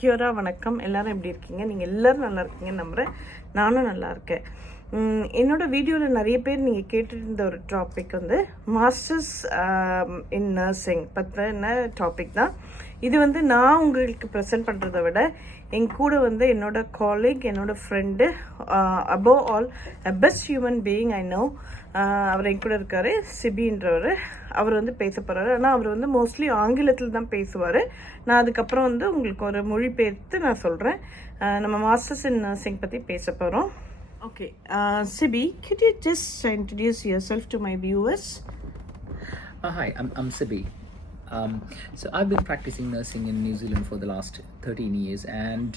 கியூரா வணக்கம். எல்லாரும் எப்படி இருக்கீங்க? நீங்கள் எல்லோரும் நல்லா இருக்கீங்கன்னு நம்புகிறேன். நானும் நல்லா இருக்கேன். என்னோடய வீடியோவில் நிறைய பேர் நீங்கள் கேட்டுருந்த ஒரு டாபிக் வந்து மாஸ்டர்ஸ் இன் நர்சிங் பற்றின டாபிக் தான். இது வந்து நான் உங்களுக்கு ப்ரெசென்ட் பண்ணுறதை விட என் கூட வந்து என்னோட காலேக், என்னோட friend, above all best human being I know, அவர் என் கூட இருக்கார், சிபின்றவர். அவர் வந்து பேச போகிறாரு. ஆனால் அவர் வந்து மோஸ்ட்லி ஆங்கிலத்தில் தான் பேசுவார். நான் அதுக்கப்புறம் வந்து உங்களுக்கு ஒரு மொழிபெயர்த்து நான் சொல்கிறேன். நம்ம மாஸ்டர்ஸ் இன் நர்சிங் பற்றி பேச போகிறோம். Okay, Sibi, could you just introduce yourself to my viewers? Hi, I'm Sibi. So I've been practicing nursing in New Zealand for the last 13 years, and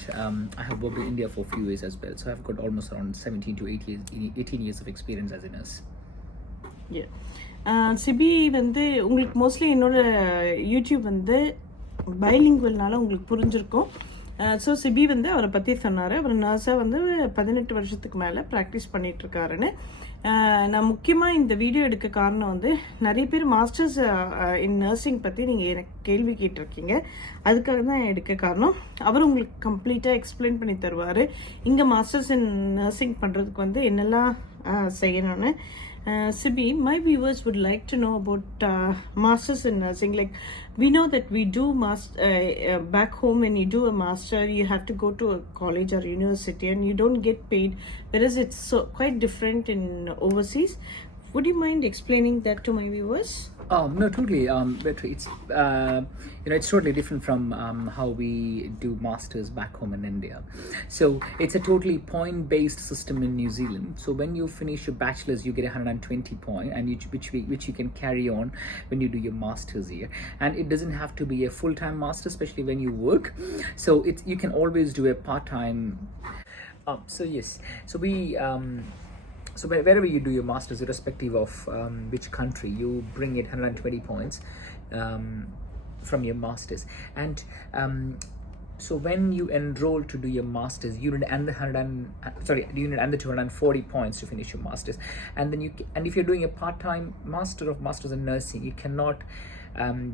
I have worked in India for a few years as well. So I've got almost around 17 to 18 years of experience as a nurse. Yeah. Sibi வந்து உங்களுக்கு மோஸ்ட்லி என்னோட யூடியூப் வந்து பைலிங்குவல்னால உங்களுக்கு புரிஞ்சிருக்கும். So CP வந்து அவரை பற்றி சொன்னார். அவர் நர்ஸாக வந்து 18 வருஷத்துக்கு மேலே ப்ராக்டிஸ் பண்ணிகிட்ருக்காருன்னு. நான் முக்கியமாக இந்த வீடியோ எடுக்க காரணம் வந்து நிறைய பேர் மாஸ்டர்ஸ் இன் நர்சிங் பற்றி நீங்கள் எனக்கு கேள்வி கேட்டிருக்கீங்க. அதுக்காக தான் எடுக்க காரணம். அவர் உங்களுக்கு கம்ப்ளீட்டாக எக்ஸ்பிளைன் பண்ணி தருவார். இங்கே மாஸ்டர்ஸ் இன் நர்சிங் பண்ணுறதுக்கு வந்து என்னெல்லாம் செய்யணும்னு. Sibi, my viewers would like to know about masters in nursing. Like, we know that we do back home when you do a master, you have to go to a college or university and you don't get paid, whereas it's quite different in overseas. Would you mind explaining that to my viewers? No, totally. But it's it's totally different from how we do masters back home in India. So it's a totally point-based system in New Zealand. So when you finish your bachelor's, you get 120 points, and which you can carry on when you do your masters here. And it doesn't have to be a full-time master, especially when you work. So you can always do a part-time. So yes. So we. So wherever you do your masters, irrespective of which country, you bring it 120 points from your masters. And so when you enroll to do your masters, you need under 240 points to finish your masters. And then and if you're doing a part-time masters in nursing, you cannot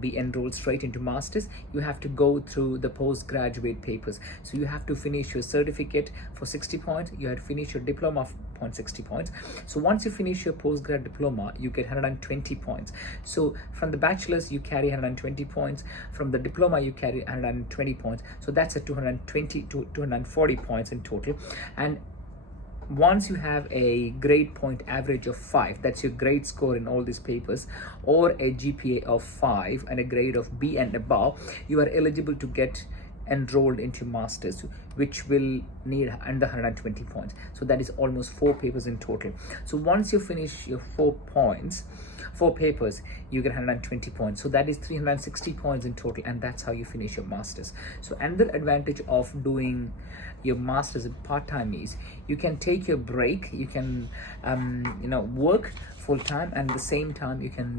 be enrolled straight into masters. You have to go through the postgraduate papers. So you have to finish your certificate for 60 points. You have to finish your diploma for 60 points. So once you finish your postgrad diploma, you get 120 points. So from the bachelor's, you carry 120 points. From the diploma, you carry 120 points. So that's a 220 to 240 points in total. And once you have a grade point average of 5, that's your grade score in all these papers, or a GPA of 5 and a grade of B and above, you are eligible to get enrolled into masters, which will need under 120 points. So that is almost 4 papers in total. So once you finish your 4 papers, you get 120 points. So that is 360 points in total, and that's how you finish your masters. So another advantage of doing your masters in part-time is you can take your break, you can work full-time, and at the same time you can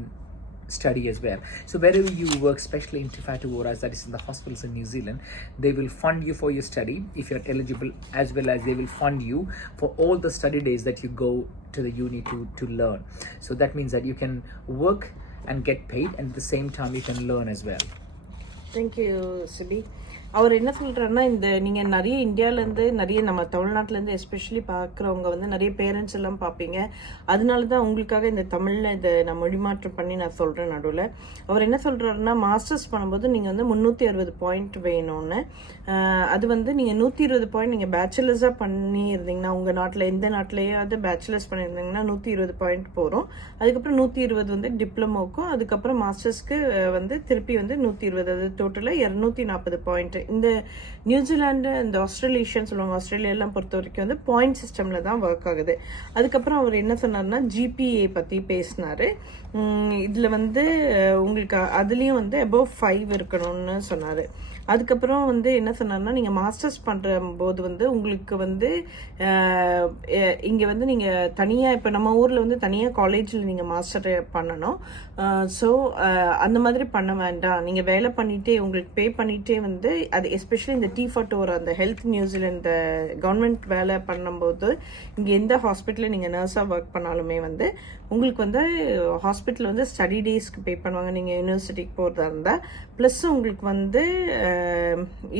study as well. So wherever you work, especially in Te Whatu Oras, that is in the hospitals in New Zealand, they will fund you for your study if you're eligible, as well as they will fund you for all the study days that you go to the uni to learn. So that means that you can work and get paid, and at the same time you can learn as well. Thank you, Sibi. அவர் என்ன சொல்கிறாருன்னா, இந்த நீங்கள் நிறைய இந்தியாவிலேருந்து, நிறைய நம்ம தமிழ்நாட்டிலேருந்து எஸ்பெஷலி பார்க்குறவங்க வந்து நிறைய பேரண்ட்ஸ் எல்லாம் பார்ப்பீங்க. அதனால தான் உங்களுக்காக இந்த தமிழில் இதை நான் மொழிமாற்றம் பண்ணி நான் சொல்கிறேன் நடுவில். அவர் என்ன சொல்கிறாருன்னா, மாஸ்டர்ஸ் பண்ணும்போது நீங்கள் வந்து 360 பாயிண்ட் வேணும்னு. அது வந்து நீங்கள் 120 பாயிண்ட் நீங்கள் பேச்சுலர்ஸாக பண்ணியிருந்தீங்கன்னா, உங்கள் நாட்டில் எந்த நாட்டிலேயாவது பேச்சுலர்ஸ் பண்ணியிருந்தீங்கன்னா 120 பாயிண்ட் போகிறோம். அதுக்கப்புறம் 120 வந்து டிப்ளமோக்கும், அதுக்கப்புறம் மாஸ்டர்ஸ்க்கு வந்து திருப்பி வந்து 120, அது டோட்டலாக 240 பாயிண்ட். இந்த நியூசிலாண்டு, இந்த ஆஸ்திரேலியன் சொல்லுவாங்க, ஆஸ்திரேலியாலாம் பொறுத்த வரைக்கும் வந்து பாயிண்ட் சிஸ்டமில் தான் ஒர்க் ஆகுது. அதுக்கப்புறம் அவர் என்ன சொன்னார்னா, ஜிபிஏ பற்றி பேசினார். இதில் வந்து உங்களுக்கு அதுலேயும் வந்து அபவ் 5 இருக்கணும்னு சொன்னார். அதுக்கப்புறம் வந்து என்ன சொன்னார்னா, நீங்கள் மாஸ்டர்ஸ் பண்ணுற போது வந்து உங்களுக்கு வந்து இங்கே வந்து நீங்கள் தனியாக, இப்போ நம்ம ஊரில் வந்து தனியாக காலேஜில் நீங்கள் மாஸ்டர் பண்ணணும். ஸோ அந்த மாதிரி பண்ண வேண்டாம். நீங்கள் வேலை பண்ணிகிட்டே, உங்களுக்கு பே பண்ணிகிட்டே வந்து, அது எஸ்பெஷலி இந்த Te Whatu Ora, அந்த ஹெல்த் நியூசிலாந்து கவர்மெண்ட் வேலை பண்ணும்போது, இங்கே எந்த ஹாஸ்பிட்டலில் நீங்கள் நர்ஸாக ஒர்க் பண்ணாலுமே வந்து உங்களுக்கு வந்து ஹாஸ்பிட்டல் வந்து ஸ்டடி டேஸ்க்கு பே பண்ணுவாங்க நீங்கள் யூனிவர்சிட்டிக்கு போகிறதா இருந்தால். ப்ளஸ் உங்களுக்கு வந்து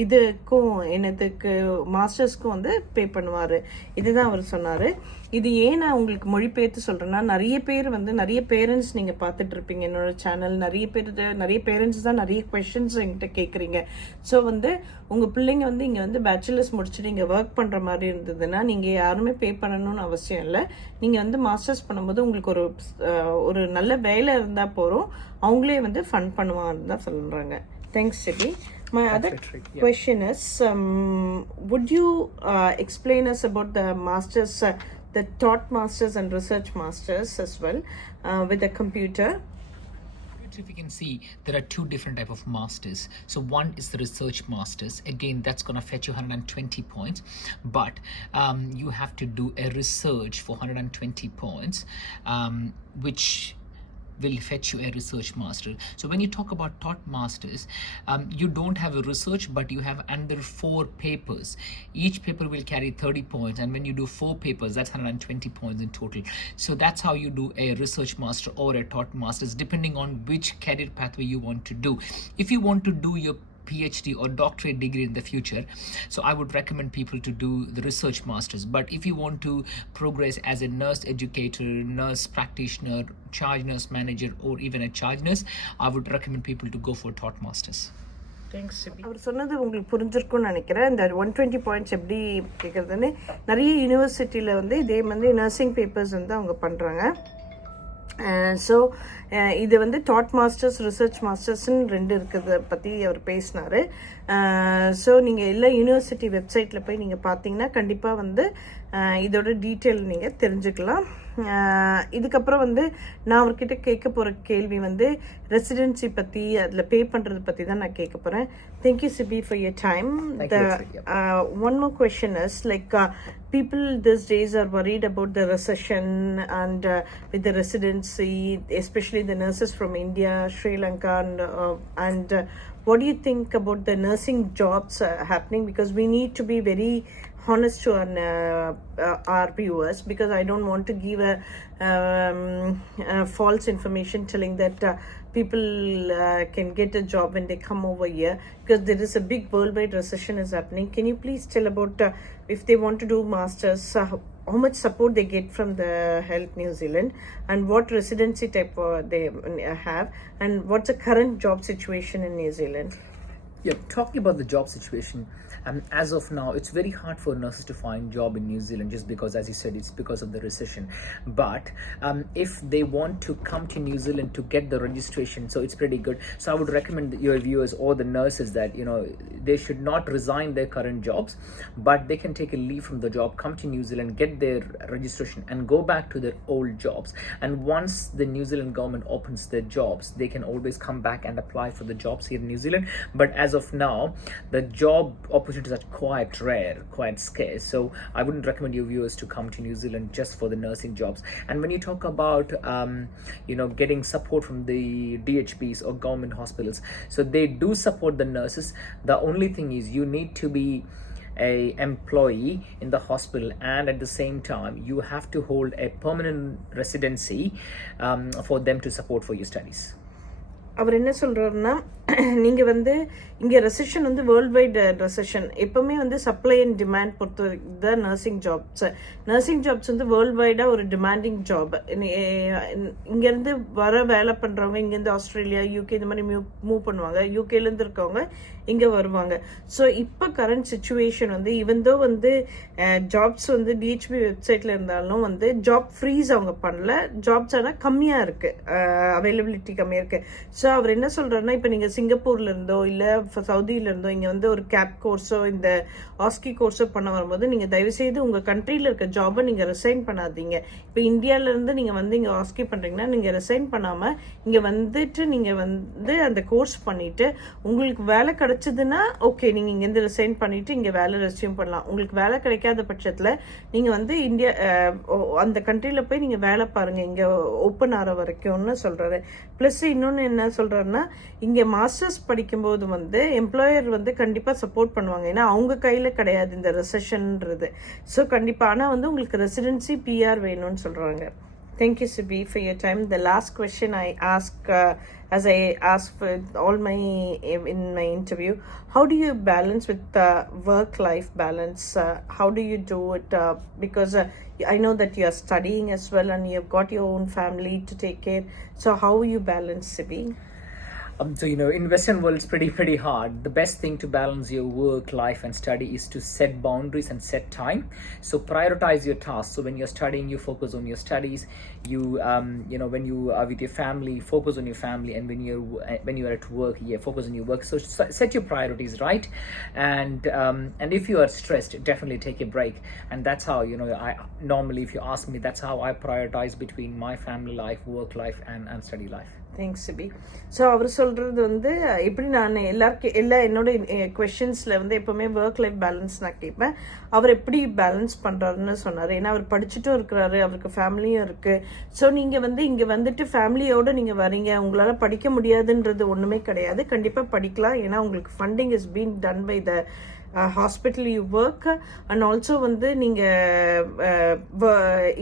இதுக்கும் என்னதுக்கு மாஸ்டர்ஸ்க்கும் வந்து பே பண்ணுவார். இதுதான் அவர் சொன்னார். இது ஏன் நான் உங்களுக்கு மொழிபெயர்த்து சொல்கிறேன்னா, நிறைய பேர் வந்து நிறைய பேரண்ட்ஸ் நீங்கள் பார்த்துட்டு இருப்பீங்க என்னோட சேனல். நிறைய பேரண்ட்ஸ் தான் நிறைய கொஷின்ஸ் என்கிட்ட கேட்குறீங்க. ஸோ வந்து உங்கள் பிள்ளைங்க வந்து இங்கே வந்து பேச்சுலர்ஸ் முடிச்சுட்டு இங்கே ஒர்க் பண்ணுற மாதிரி இருந்ததுன்னா நீங்கள் யாருமே பே பண்ணணும்னு அவசியம் இல்லை. நீங்கள் வந்து மாஸ்டர்ஸ் பண்ணும்போது உங்களுக்கு ஒரு நல்ல வேலை இருந்தால் போகிறோம், அவங்களே வந்து ஃபண்ட் பண்ணுவாங்கன்னு தான் சொல்கிறாங்க. Thanks Sibi. My other question is, would you explain us about the masters, the taught masters and research masters as well with the computer? If you can see, there are two different type of masters. So one is the research masters. Again, that's going to fetch you 120 points, but you have to do a research for 120 points, which will fetch you a research master. So when you talk about taught masters, you don't have a research, but you have under 4 papers. Each paper will carry 30 points, and when you do 4 papers, that's 120 points in total. So that's how you do a research master or a taught masters, depending on which career pathway you want to do. If you want to do your PhD or doctorate degree in the future, so I would recommend people to do the research masters. But if you want to progress as a nurse educator, nurse practitioner, charge nurse manager, or even a charge nurse, I would recommend people to go for taught masters. Thanks Sibi. அவர் சொன்னது உங்களுக்கு புரிஞ்சிருக்கும்னு நினைக்கிறேன். இந்த 120 பாயிண்ட்ஸ் எப்படி கேட்குறதுன்னு நிறைய யூனிவர்சிட்டியில் வந்து இதே மாதிரி நர்சிங் பேப்பர்ஸ் வந்து அவங்க பண்ணுறாங்க. ஸோ இது வந்து டாட் மாஸ்டர்ஸ் ரிசர்ச் மாஸ்டர்ஸ்ன்னு 2 இருக்கிறத பற்றி அவர் பேசினார். ஸோ நீங்கள் எல்லா யூனிவர்சிட்டி வெப்சைட்டில் போய் நீங்கள் பார்த்தீங்கன்னா கண்டிப்பாக வந்து இதோட டீட்டெயில் நீங்கள் தெரிஞ்சுக்கலாம். இதுக்கப்புறம் வந்து நான் அவர்கிட்ட கேட்க போகிற கேள்வி வந்து ரெசிடென்சி பற்றி, அதில் பே பண்ணுறது பற்றி தான் நான் கேட்க போகிறேன். Thank you, Sibi, for your time. One more question is, like, people these days are worried about the recession and with the residency, especially the nurses from India, Sri Lanka, and what do you think about the nursing jobs happening? Because we need to be very honest to our viewers, because I don't want to give a false information telling that people can get a job when they come over here, because there is a big worldwide recession is happening. Can you please tell about if they want to do masters, how much support they get from the Health New Zealand, and what residency type they have, and what's the current job situation in New Zealand? Yeah, talking about the job situation, as of now, it's very hard for nurses to find job in New Zealand, just because, as you said, it's because of the recession. But if they want to come to New Zealand to get the registration, so it's pretty good. So I would recommend your viewers or the nurses that, you know, they should not resign their current jobs, but they can take a leave from the job, come to New Zealand, get their registration, and go back to their old jobs. And once the New Zealand government opens their jobs, they can always come back and apply for the jobs here in New Zealand. But as of now, the job opportunities are quite rare, quite scarce. So I wouldn't recommend your viewers to come to New Zealand just for the nursing jobs. And when you talk about getting support from the DHBs or government hospitals, so they do support the nurses. The only thing is you need to be a employee in the hospital, and at the same time you have to hold a permanent residency for them to support for your studies. அவர் என்ன சொல்கிறாருன்னா, நீங்கள் வந்து இங்கே ரெசெஷன் வந்து world wide recession, எப்போவுமே வந்து supply and demand பொறுத்த வரைக்கும் தான் நர்சிங் ஜாப்ஸ் வந்து வேர்ல்டு வைடாக ஒரு டிமாண்டிங் ஜாப். இங்கேருந்து வர வேலை பண்ணுறவங்க இங்கேருந்து ஆஸ்திரேலியா, யூகே இந்த மாதிரி மூவ் பண்ணுவாங்க. யூகேலேருந்து இருக்கவங்க இங்கே வருவாங்க. ஸோ இப்போ கரண்ட் சுச்சுவேஷன் வந்து இவந்தோ வந்து ஜாப்ஸ் வந்து டிஹெச்பி வெப்சைட்டில் இருந்தாலும் வந்து ஜாப் ஃப்ரீஸ் அவங்க பண்ணல, ஜாப்ஸ் ஆனால் கம்மியாக இருக்குது, அவைலபிலிட்டி கம்மியாக இருக்குது. ஸோ அவர் என்ன சொல்கிறாருன்னா, இப்போ நீங்கள் சிங்கப்பூர்ல இருந்தோ இல்லை சவுதியில இருந்தோ இங்கே வந்து ஒரு கேப் கோர்ஸோ இந்த ஆஸ்கி கோர்ஸோ பண்ண வரும்போது நீங்கள் தயவுசெய்து உங்கள் கண்ட்ரியில் இருக்க ஜாபை நீங்கள் ரிசைன் பண்ணாதீங்க. இப்போ இந்தியாவிலேருந்து நீங்கள் வந்து இங்கே ஆஸ்கி பண்ணுறீங்கன்னா நீங்கள் ரிசைன் பண்ணாமல் இங்கே வந்துட்டு நீங்கள் வந்து அந்த கோர்ஸ் பண்ணிவிட்டு உங்களுக்கு வேலை கிடைச்சதுன்னா ஓகே, நீங்கள் இங்கேருந்து ரிசைன் பண்ணிவிட்டு இங்கே வேலை ரெஸ்யூம் பண்ணலாம். உங்களுக்கு வேலை கிடைக்காத பட்சத்தில் நீங்கள் வந்து இந்தியா அந்த கண்ட்ரியில் போய் நீங்கள் வேலை பாருங்கள் இங்கே ஓப்பன் ஆகிற வரைக்கும்னு சொல்கிறாரு. ப்ளஸ் இன்னொன்று என்ன சொல்கிறாருன்னா, இங்கே மாஸ்டர்ஸ் படிக்கும்போது வந்து எம்ப்ளாயர் வந்து கண்டிப்பாக சப்போர்ட் பண்ணுவாங்க, ஏன்னா அவங்க கையில் கிடையாது இந்த ரெசெஷன்ன்றது. ஸோ கண்டிப்பாக ஆனால் வந்து உங்களுக்கு ரெசிடென்சி பிஆர் வேணும்னு சொல்கிறாங்க. Thank you, Sibi, for your time. The last question I ask, as I ask for all my in my interview, how do you balance with work-life balance? How do you do it? Because I know that you are studying as well, and you've got your own family to take care. So how you balance, Sibi? So in Western world, it's pretty hard. The best thing to balance your work life and study is to set boundaries and set time. So prioritize your tasks. So when you're studying, you focus on your studies. You when you are with your family, focus on your family. And when you're at work, focus on your work. So set your priorities right. And if you are stressed, definitely take a break. And that's how I normally, if you ask me, that's how I prioritize between my family life, work life, and study life. Thanks Sibi. So அவர் சொல்கிறது வந்து எப்படி நான் எல்லா என்னோட கொஷின்ஸில் வந்து எப்போவுமே ஒர்க் லைஃப் பேலன்ஸ் நான் கேட்பேன். அவர் எப்படி பேலன்ஸ் பண்ணுறாருன்னு சொன்னார். ஏன்னா அவர் படிச்சுட்டும் இருக்கிறாரு, அவருக்கு ஃபேமிலியும் இருக்குது. ஸோ நீங்கள் வந்து இங்கே வந்துட்டு ஃபேமிலியோடு நீங்கள் வரீங்க, உங்களால் படிக்க முடியாதுன்றது ஒன்றுமே கிடையாது. கண்டிப்பாக படிக்கலாம். ஏன்னா உங்களுக்கு funding is been done by the hospital you work. And also வந்து நீங்கள்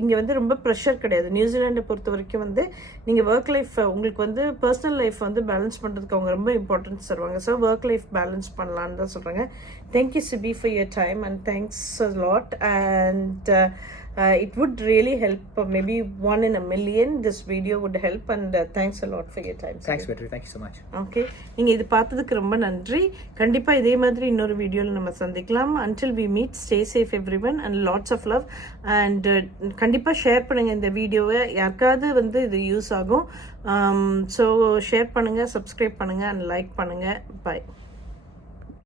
இங்கே வந்து ரொம்ப ப்ரெஷர் கிடையாது. நியூசிலாண்டை பொறுத்த வரைக்கும் வந்து நீங்கள் ஒர்க் லைஃப் உங்களுக்கு வந்து பர்சனல் லைஃப் வந்து பேலன்ஸ் பண்ணுறதுக்கு அவங்க ரொம்ப இம்பார்ட்டன்ஸ் தருவாங்க. ஸோ ஒர்க் லைஃப் பேலன்ஸ் பண்ணலான்னு தான் சொல்கிறாங்க. Thank you Sibi for your time and thanks a lot. And it would really help, maybe 1 in a million this video would help. And thanks a lot for your time. Thanks Vetri, thank you so much. Okay, நீங்க இது பார்த்ததுக்கு ரொம்ப நன்றி. கண்டிப்பா இதே மாதிரி இன்னொரு வீடியோல நம்ம சந்திக்கலாம். Until we meet, stay safe everyone and lots of love. And கண்டிப்பா ஷேர் பண்ணுங்க இந்த வீடியோவை. யாருக்காவது வந்து இது யூஸ் ஆகும். So ஷேர் பண்ணுங்க, சப்ஸ்கிரைப் பண்ணுங்க and லைக் பண்ணுங்க. Bye.